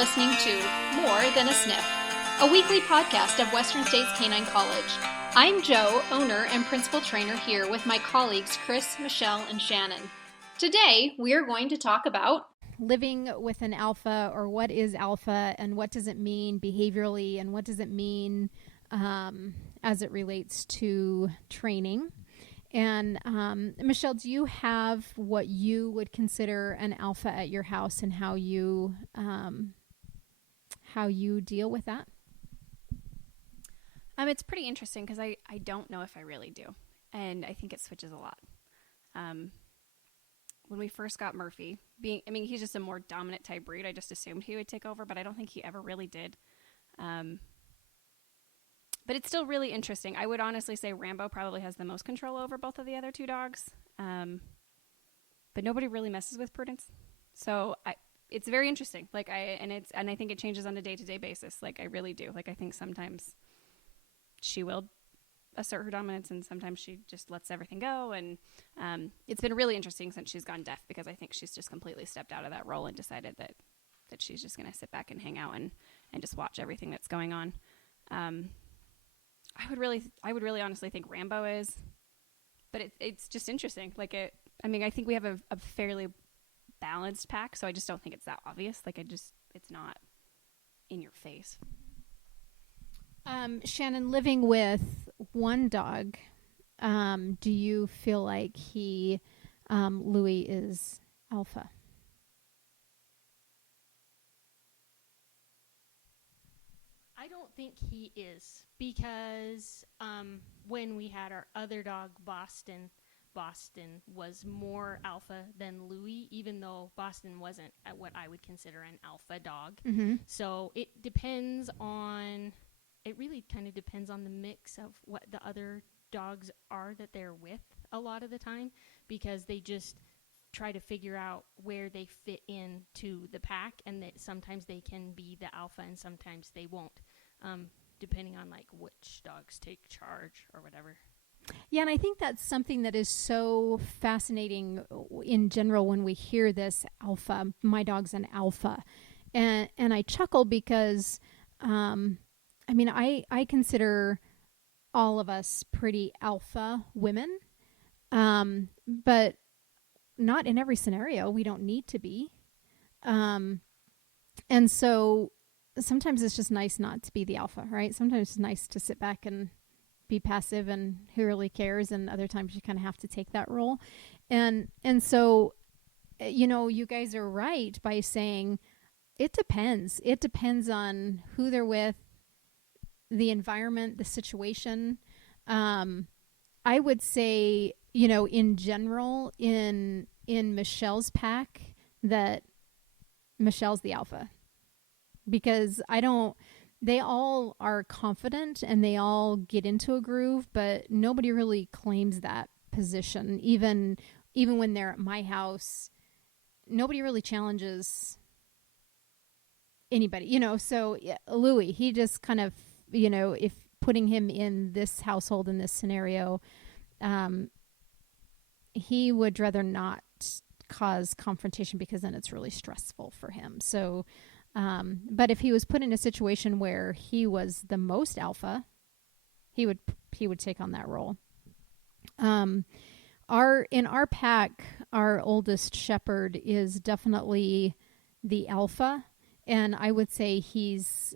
listening to More Than a Sniff, a weekly podcast of Western States Canine College. I'm Joe, owner and principal trainer here with my colleagues Chris, Michelle, and Shannon. Today, we are going to talk about living with an alpha, or what is alpha, and what does it mean behaviorally, and what does it mean as it relates to training. And Michelle, do you have what you would consider an alpha at your house, and how you deal with that? It's pretty interesting because I don't know if I really do, and I think it switches a lot. When we first got Murphy, he's just a more dominant type breed. I just assumed he would take over, but I don't think he ever really did. But it's still really interesting. I would honestly say Rambo probably has the most control over both of the other two dogs. But nobody really messes with Prudence. So it's very interesting. I think it changes on a day-to-day basis. I really do. I think sometimes she will assert her dominance, and sometimes she just lets everything go. And it's been really interesting since she's gone deaf, because I think she's just completely stepped out of that role and decided that she's just going to sit back and hang out and just watch everything that's going on. I would really honestly think Rambo is, but it's just interesting. I think we have a fairly balanced pack, so I just don't think it's that obvious. It's not in your face. Shannon, living with one dog, do you feel like Louis is alpha? I don't think he is, because when we had our other dog, Boston was more alpha than Louis, even though Boston wasn't what I would consider an alpha dog. Mm-hmm. So it really kind of depends on the mix of what the other dogs are that they're with a lot of the time, because they just try to figure out where they fit into the pack, and that sometimes they can be the alpha and sometimes they won't, depending on which dogs take charge or whatever. Yeah, and I think that's something that is so fascinating in general when we hear this alpha. My dog's an alpha, and I chuckle because I consider all of us pretty alpha women, but not in every scenario. We don't need to be. And so sometimes it's just nice not to be the alpha, right? Sometimes it's nice to sit back and be passive and who really cares, and other times you kind of have to take that role. And so, you guys are right by saying it depends. It depends on who they're with, the environment, the situation. I would say, in general, in Michelle's pack, that Michelle's the alpha, because they all are confident and they all get into a groove, but nobody really claims that position. Even when they're at my house, nobody really challenges anybody, So Louis, he just kind of, if putting him in this household, in this scenario, he would rather not cause confrontation, because then it's really stressful for him. So, but if he was put in a situation where he was the most alpha, he would take on that role. In our pack, our oldest shepherd is definitely the alpha, and I would say he's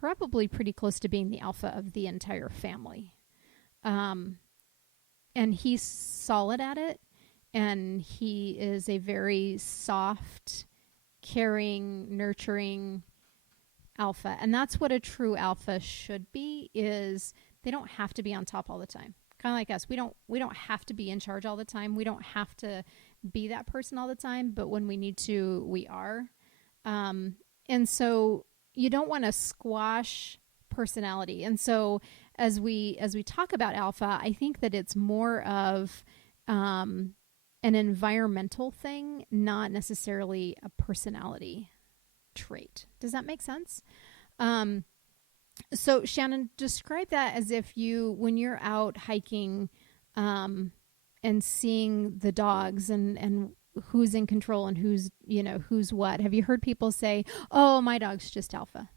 probably pretty close to being the alpha of the entire family. And he's solid at it, and he is a very soft, caring, nurturing alpha. And that's what a true alpha should be, is they don't have to be on top all the time. Kind of like us. We don't have to be in charge all the time. We don't have to be that person all the time, but when we need to, we are. And so you don't want to squash personality. And so as we talk about alpha, I think that it's more of an environmental thing, not necessarily a personality trait. Does that make sense? So Shannon, describe that as if when you're out hiking and seeing the dogs, and who's in control and who's what. Have you heard people say, "Oh, my dog's just alpha"?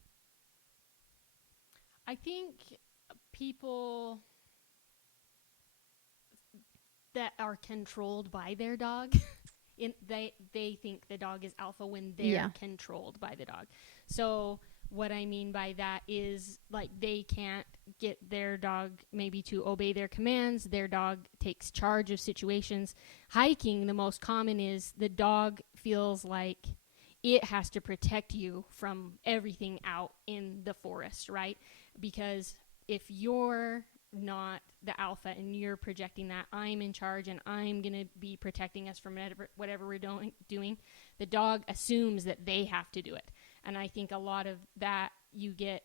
I think people that are controlled by their dog, they think the dog is alpha when they're controlled by the dog. So what I mean by that is, like, they can't get their dog maybe to obey their commands. Their dog takes charge of situations. Hiking, the most common is the dog feels like it has to protect you from everything out in the forest, right? Because if you're not the alpha and you're projecting that I'm in charge and I'm going to be protecting us from whatever we're doing, the dog assumes that they have to do it. And I think a lot of that, you get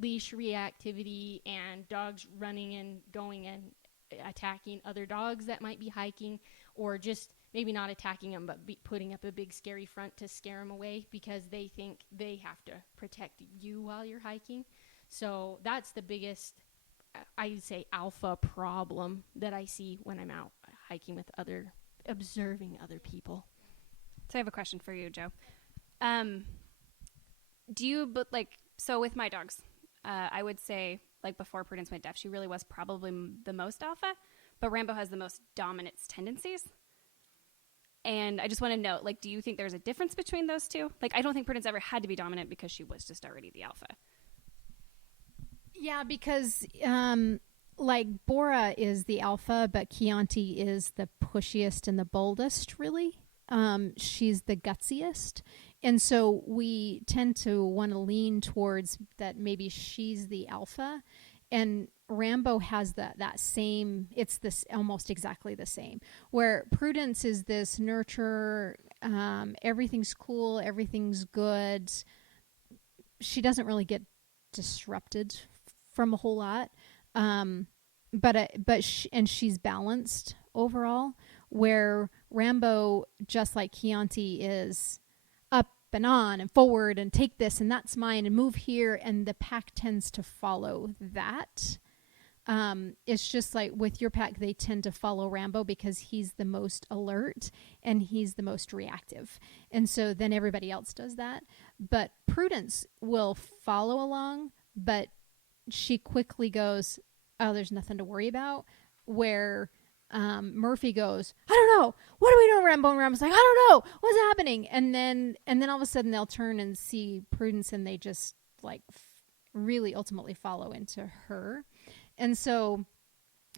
leash reactivity and dogs running and going and attacking other dogs that might be hiking, or just maybe not attacking them, but putting up a big scary front to scare them away because they think they have to protect you while you're hiking. So that's the biggest, I'd say, alpha problem that I see when I'm out hiking with observing other people. So I have a question for you, Joe. So with my dogs, I would say, like, before Prudence went deaf, she really was probably the most alpha, but Rambo has the most dominance tendencies. And I just want to know, like, do you think there's a difference between those two? Like, I don't think Prudence ever had to be dominant because she was just already the alpha. Yeah, because like Bora is the alpha, but Chianti is the pushiest and the boldest, really. She's the gutsiest. And so we tend to want to lean towards that maybe she's the alpha. And Rambo has that same, it's this almost exactly the same. Where Prudence is this nurturer, everything's cool, everything's good. She doesn't really get disrupted from a whole lot. But she's balanced overall, where Rambo, just like Chianti, is up and on and forward and take this and that's mine and move here, and the pack tends to follow that. It's just like with your pack, they tend to follow Rambo because he's the most alert and he's the most reactive. And so then everybody else does that. But Prudence will follow along, but she quickly goes, "Oh, there's nothing to worry about." Where Murphy goes, "I don't know. What are we doing, Rambo?" And Rambo's like, "I don't know. What's happening?" And then all of a sudden they'll turn and see Prudence, and they just like really ultimately follow into her. And so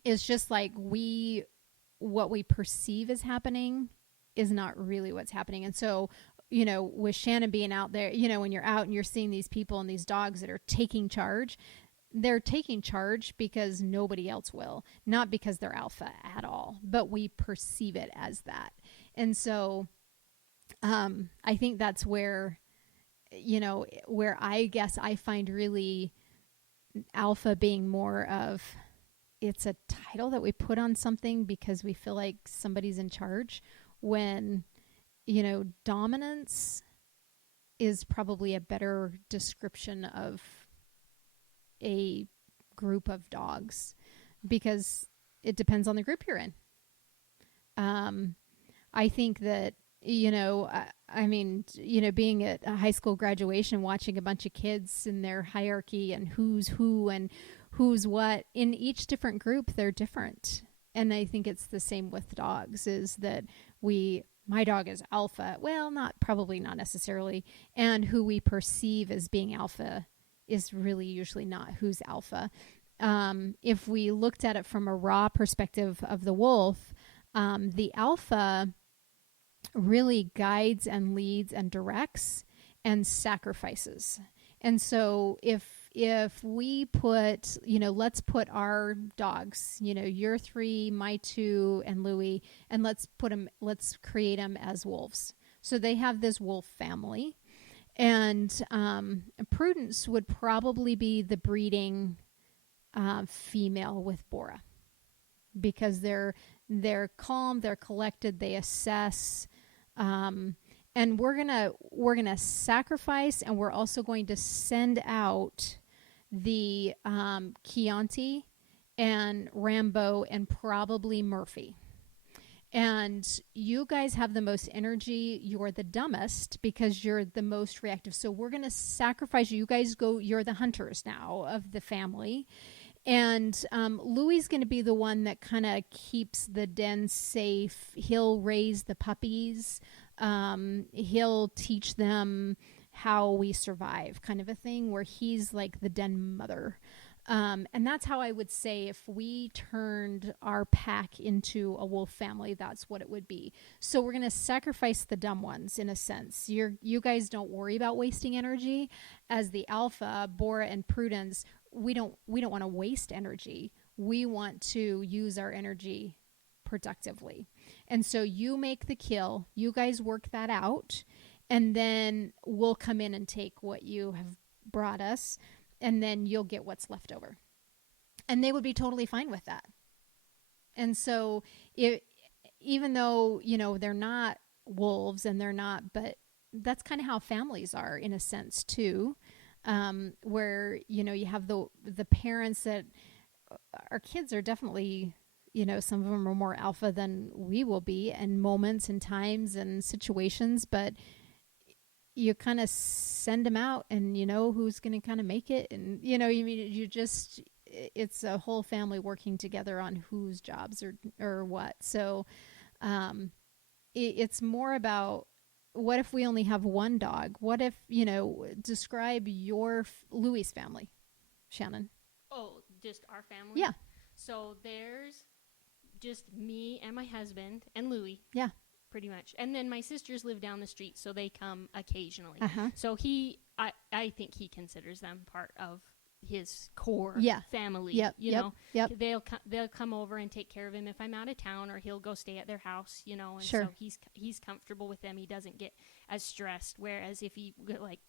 it's just like what we perceive as happening is not really what's happening. And so, with Shannon being out there, when you're out and you're seeing these people and these dogs that are taking charge, they're taking charge because nobody else will, not because they're alpha at all, but we perceive it as that. And so I think that's where I guess I find really alpha being more of, it's a title that we put on something because we feel like somebody's in charge, when, dominance is probably a better description of a group of dogs, because it depends on the group you're in. I think that, being at a high school graduation, watching a bunch of kids in their hierarchy and who's who and who's what, in each different group, they're different. And I think it's the same with dogs, is that my dog is alpha. Well, probably not necessarily. And who we perceive as being alpha is really usually not who's alpha. If we looked at it from a raw perspective of the wolf, the alpha really guides and leads and directs and sacrifices. And so if we put, let's put our dogs, your 3, my 2, and Louie, and let's create them as wolves. So they have this wolf family. And Prudence would probably be the breeding female with Bora, because they're calm, they're collected, they assess, and we're gonna sacrifice, and we're also going to send out the Chianti and Rambo and probably Murphy. And you guys have the most energy. You're the dumbest because you're the most reactive. So we're going to sacrifice you. You guys go, you're the hunters now of the family. And Louie's going to be the one that kind of keeps the den safe. He'll raise the puppies. He'll teach them how we survive, kind of a thing, where he's like the den mother. And that's how I would say if we turned our pack into a wolf family, that's what it would be. So we're going to sacrifice the dumb ones in a sense. You guys don't worry about wasting energy. As the alpha, Bora and Prudence, we don't want to waste energy. We want to use our energy productively. And so you make the kill. You guys work that out. And then we'll come in and take what you have brought us. And then you'll get what's left over. And they would be totally fine with that. And so even though, they're not wolves and they're not, but that's kind of how families are in a sense too, where, you have the parents that our kids are definitely, some of them are more alpha than we will be in moments and times and situations, but you kind of send them out and who's going to kind of make it. And, it's a whole family working together on whose jobs or what. So it's more about what if we only have one dog? What if, describe your Louie's family, Shannon. Oh, just our family? Yeah. So there's just me and my husband and Louie. Yeah. Pretty much. And then my sisters live down the street, so they come occasionally. Uh-huh. So I think he considers them part of his core family. Yep. Yep. They'll come over and take care of him if I'm out of town, or he'll go stay at their house, and sure. So he's comfortable with them. He doesn't get as stressed, whereas if he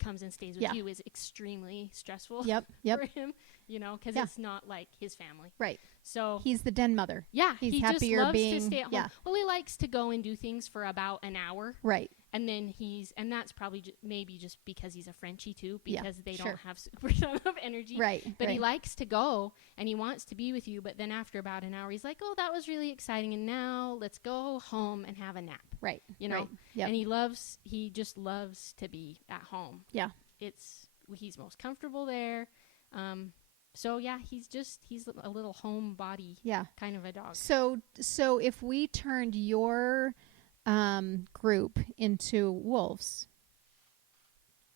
comes and stays with you is extremely stressful for him, because it's not like his family. Right. So he's the den mother. Yeah, he's he happier just loves being to stay at home. Yeah. Well, he likes to go and do things for about an hour. Right. And then and that's probably maybe just because he's a Frenchie too, because they sure. don't have super ton of energy. Right. But he likes to go and he wants to be with you. But then after about an hour, he's like, "Oh, that was really exciting, and now let's go home and have a nap." Right. Right. Yep. And he just loves to be at home. Yeah. He's most comfortable there. So yeah, he's a little homebody kind of a dog. So if we turned your group into wolves,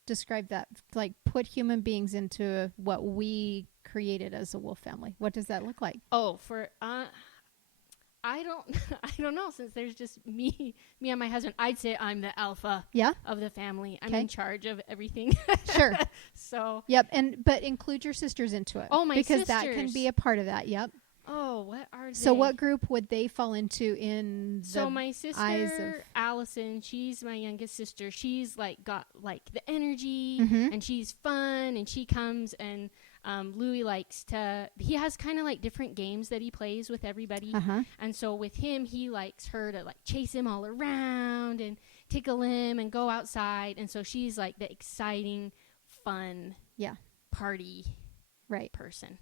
describe that, like put human beings into what we created as a wolf family, what does that look like? Oh, for I don't know, since there's just me and my husband, I'd say I'm the alpha of the family. I'm in charge of everything. Sure. So yep. But include your sisters into it. Oh, my because sisters. that can be a part of that. Yep. Oh, what are they? So what group would they fall into in the So my sister, eyes of Allison, she's my youngest sister. She's got the energy mm-hmm. and she's fun and she comes and Louie he has kind of different games that he plays with everybody. Uh-huh. And so with him, he likes her to chase him all around and tickle him and go outside. And so she's the exciting, fun party person.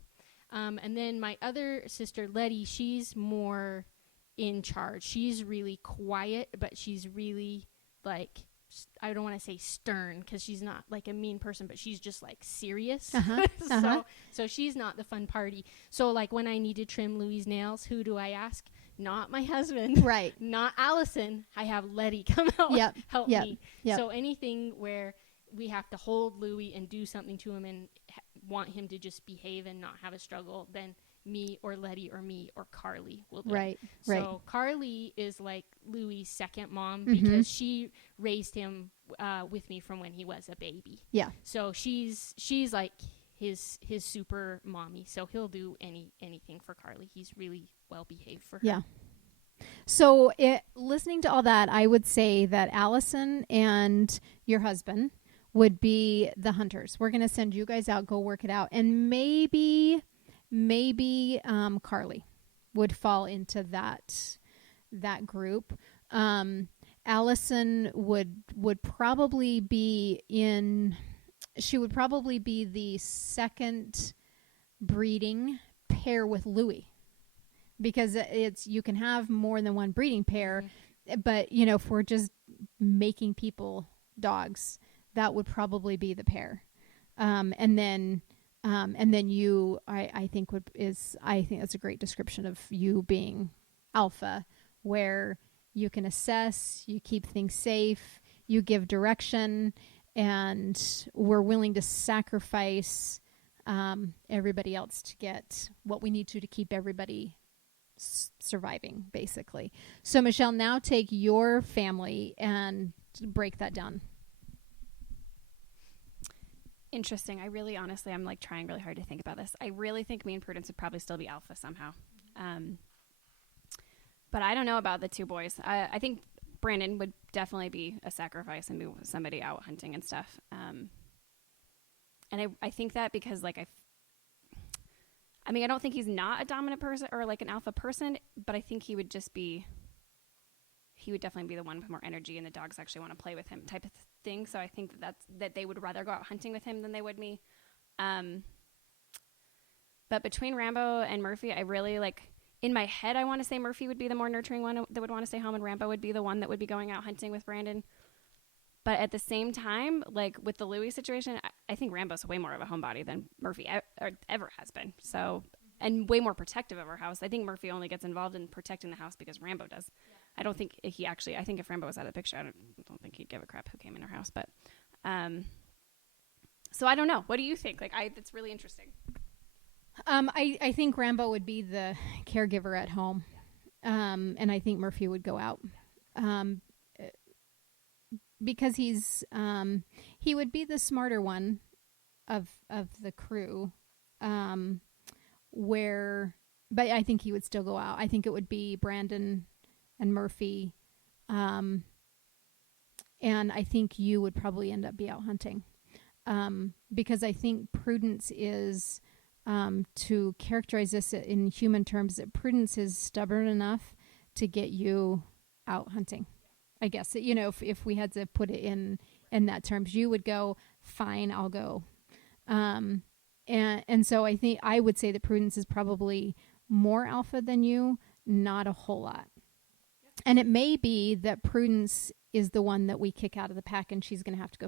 And then my other sister, Letty, she's more in charge. She's really quiet, but she's really I don't want to say stern because she's not a mean person, but she's just serious. Uh-huh. Uh-huh. So she's not the fun party. So when I need to trim Louie's nails, who do I ask? Not my husband. Right. Not Allison. I have Letty come out help me. Yep. So anything where we have to hold Louie and do something to him and want him to just behave and not have a struggle, then me or Letty or me or Carly will do. Right. So Carly is Louie's second mom mm-hmm. because she raised him with me from when he was a baby. Yeah. So she's his super mommy. So he'll do anything for Carly. He's really well behaved for her. Yeah. So listening to all that, I would say that Allison and your husband would be the hunters. We're going to send you guys out, go work it out. And maybe Carly would fall into that group. Allison would probably be the second breeding pair with Louie, because you can have more than one breeding pair, but if we're just making people dogs, that would probably be the pair. And then you, I think that's a great description of you being alpha, where you can assess, you keep things safe, you give direction, and we're willing to sacrifice everybody else to get what we need to keep everybody surviving, basically. So Michelle, now take your family and break that down. Interesting. I really, honestly, I'm like trying really hard to think about this. I really think me and Prudence would probably still be alpha somehow. But I don't know about the two boys. I think Brandon would definitely be a sacrifice and be somebody out hunting and stuff. And I think that because like I don't think he's not a dominant person or like an alpha person, but I think he would definitely be the one with more energy, and the dogs actually want to play with him type of thing. So I think that they would rather go out hunting with him than they would me. But between Rambo and Murphy, I really in my head, I want to say Murphy would be the more nurturing one that would want to stay home, and Rambo would be the one that would be going out hunting with Brandon. But at the same time, like with the Louis situation, I think Rambo's way more of a homebody than Murphy ever has been. So, and way more protective of our house. I think Murphy only gets involved in protecting the house because Rambo does. Yeah. I don't think I think if Rambo was out of the picture, I don't think he'd give a crap who came in our house. But, so I don't know. What do you think? It's really interesting. I think Rambo would be the caregiver at home. And I think Murphy would go out. Because he would be the smarter one of the crew, but I think he would still go out. I think it would be Brandon and Murphy, and I think you would probably end up be out hunting, because I think Prudence is, to characterize this in human terms, that Prudence is stubborn enough to get you out hunting. I guess, if we had to put it in that terms, you would go, fine, I'll go. And so I think I would say that Prudence is probably more alpha than you, not a whole lot. Yep. And it may be that Prudence is the one that we kick out of the pack, and she's going to have to go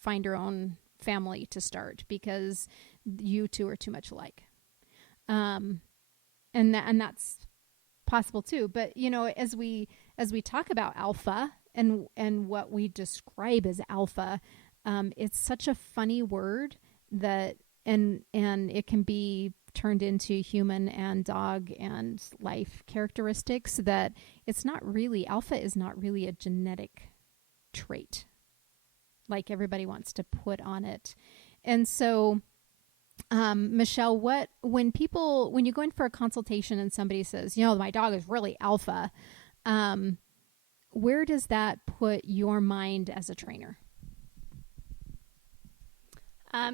find her own family to start because you two are too much alike. And that's possible too. But, as we talk about alpha and what we describe as alpha, it's such a funny word that, and it can be turned into human and dog and life characteristics that alpha is not really a genetic trait like everybody wants to put on it. And so, Michelle, when you go in for a consultation and somebody says, my dog is really alpha, where does that put your mind as a trainer?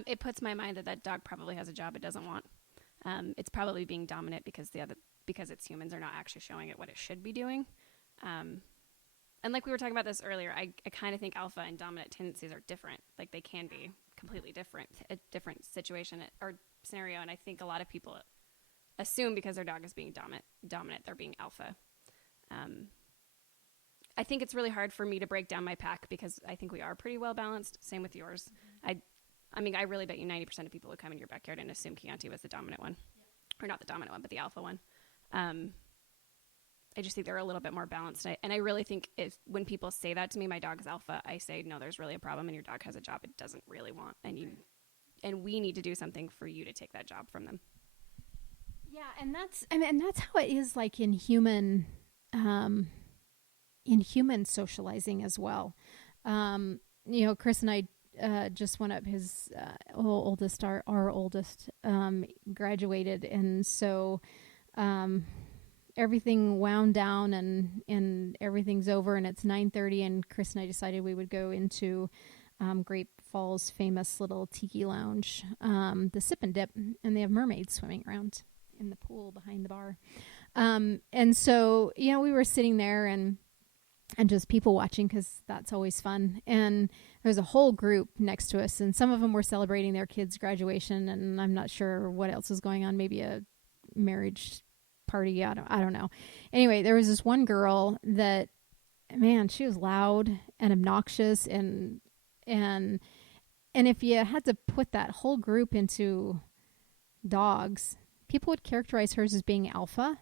It puts my mind that dog probably has a job it doesn't want. It's probably being dominant because its humans are not actually showing it what it should be doing. And like we were talking about this earlier, I kind of think alpha and dominant tendencies are different. Like they can be completely different, a different situation or scenario. And I think a lot of people assume because their dog is being dominant, they're being alpha. I think it's really hard for me to break down my pack because I think we are pretty well balanced. Same with yours. Mm-hmm. I really bet you 90% of people would come in your backyard and assume Chianti was the dominant one. Yeah. Or not the dominant one, but the alpha one. I just think they're a little bit more balanced. And I really think when people say that to me, my dog is alpha, I say, no, there's really a problem and your dog has a job it doesn't really want. And we need to do something for you to take that job from them. Yeah. And that's how it is like in human socializing as well. Chris and I just went up his our oldest graduated, and so everything wound down and everything's over and it's 9:30, and Chris and I decided we would go into Great Falls' famous little tiki lounge, the Sip and Dip, and they have mermaids swimming around in the pool behind the bar. And so, we were sitting there and just people watching because that's always fun. And there's a whole group next to us, and some of them were celebrating their kids' graduation, and I'm not sure what else was going on, maybe a marriage party. I don't know. Anyway, there was this one girl that, man, she was loud and obnoxious, and if you had to put that whole group into dogs, people would characterize hers as being alpha,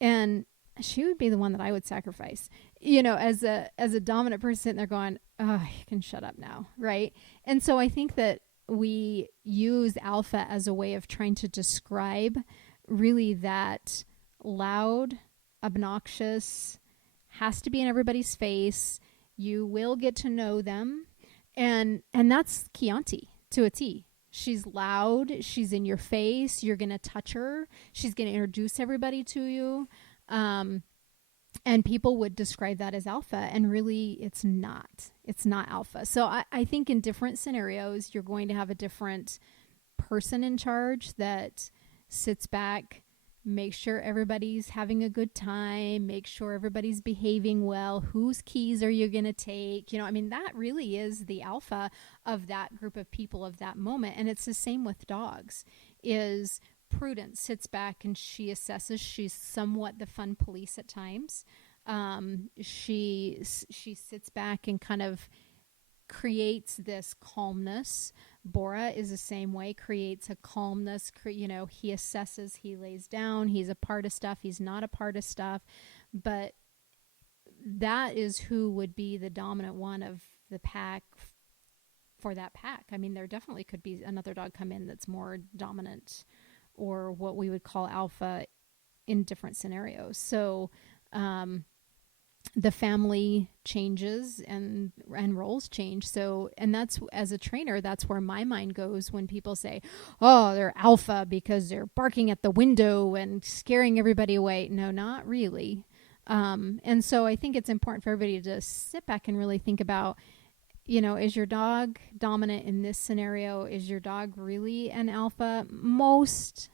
and she would be the one that I would sacrifice, as a dominant person sitting there going, oh, you can shut up now, right? And so I think that we use alpha as a way of trying to describe really that loud, obnoxious, has to be in everybody's face. You will get to know them. And that's Chianti to a T. She's loud. She's in your face. You're going to touch her. She's going to introduce everybody to you. And people would describe that as alpha, and really it's not. It's not alpha. So I think in different scenarios, you're going to have a different person in charge that sits back, makes sure everybody's having a good time, make sure everybody's behaving well. Whose keys are you going to take? That really is the alpha of that group of people of that moment. And it's the same with dogs. Is Prudence sits back and she assesses. She's somewhat the fun police at times. She sits back and kind of creates this calmness. Bora is the same way, creates a calmness. He assesses, he lays down, he's a part of stuff, he's not a part of stuff. But that is who would be the dominant one of the pack for that pack. There definitely could be another dog come in that's more dominant, or what we would call alpha in different scenarios. So the family changes and roles change. So, and that's, as a trainer, that's where my mind goes when people say, oh, they're alpha because they're barking at the window and scaring everybody away. No, not really. And so I think it's important for everybody to sit back and really think about, is your dog dominant in this scenario? Is your dog really an alpha? Most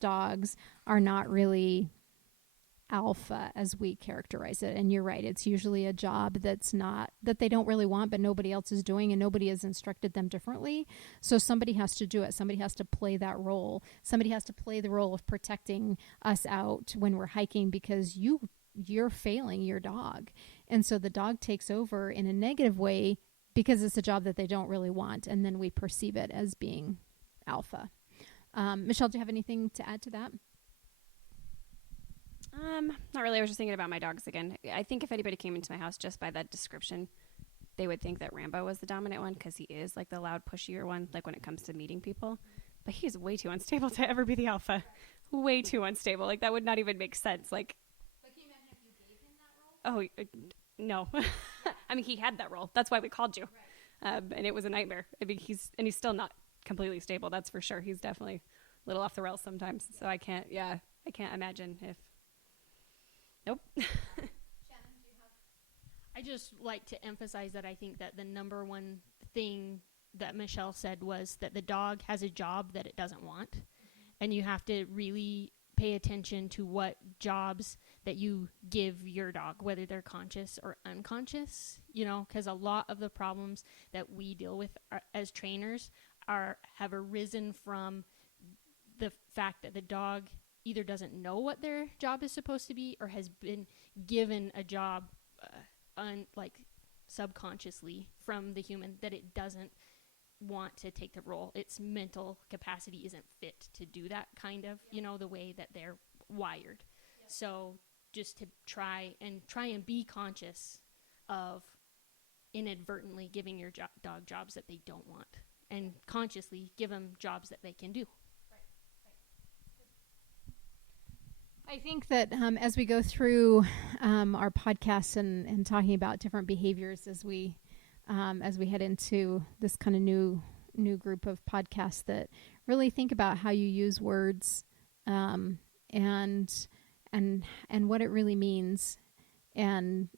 dogs are not really alpha as we characterize it. And you're right. It's usually a job that they don't really want, but nobody else is doing, and nobody has instructed them differently. So somebody has to do it. Somebody has to play that role. Somebody has to play the role of protecting us out when we're hiking, because you're failing your dog. And so the dog takes over in a negative way because it's a job that they don't really want. And then we perceive it as being alpha. Michelle, do you have anything to add to that? Not really. I was just thinking about my dogs again. I think if anybody came into my house just by that description, they would think that Rambo was the dominant one, because he is like the loud, pushier one, like when it comes to meeting people. But he's way too unstable to ever be the alpha. Way too unstable. Like, that would not even make sense. Like, but can you imagine if you gave him that role? Oh, no. He had that role. That's why we called you. Right. And it was a nightmare. He's still not completely stable. That's for sure. He's definitely a little off the rails sometimes. So I can't imagine if. Nope. I just like to emphasize that I think that the number one thing that Michelle said was that the dog has a job that it doesn't want. Mm-hmm. And you have to really pay attention to what jobs that you give your dog, whether they're conscious or unconscious, because a lot of the problems that we deal with as trainers have arisen from the fact that the dog either doesn't know what their job is supposed to be, or has been given a job subconsciously from the human that it doesn't want to take the role. Its mental capacity isn't fit to do that kind of, the way that they're wired. Yep. So just to try and be conscious of inadvertently giving your dog jobs that they don't want, and consciously give them jobs that they can do. I think that as we go through our podcasts and talking about different behaviors as we head into this kind of new group of podcasts, that really think about how you use words and what it really means, and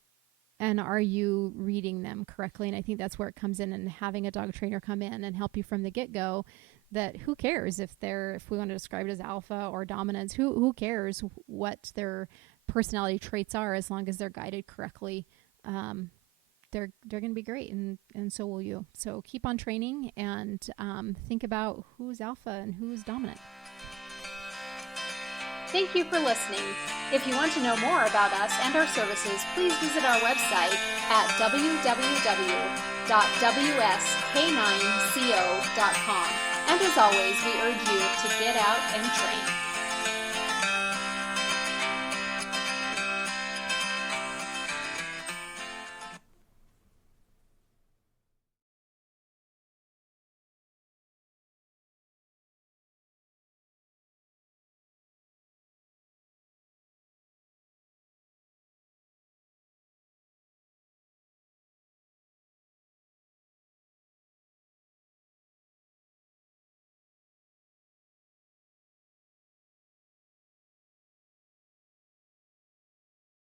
are you reading them correctly? And I think that's where it comes in, and having a dog trainer come in and help you from the get-go. That who cares if we want to describe it as alpha or dominance, who cares what their personality traits are, as long as they're guided correctly. They're going to be great, and so will you. So keep on training and think about who's alpha and who's dominant. Thank you for listening. If you want to know more about us and our services, please visit our website at www.wsk9co.com. And as always, we urge you to get out and train.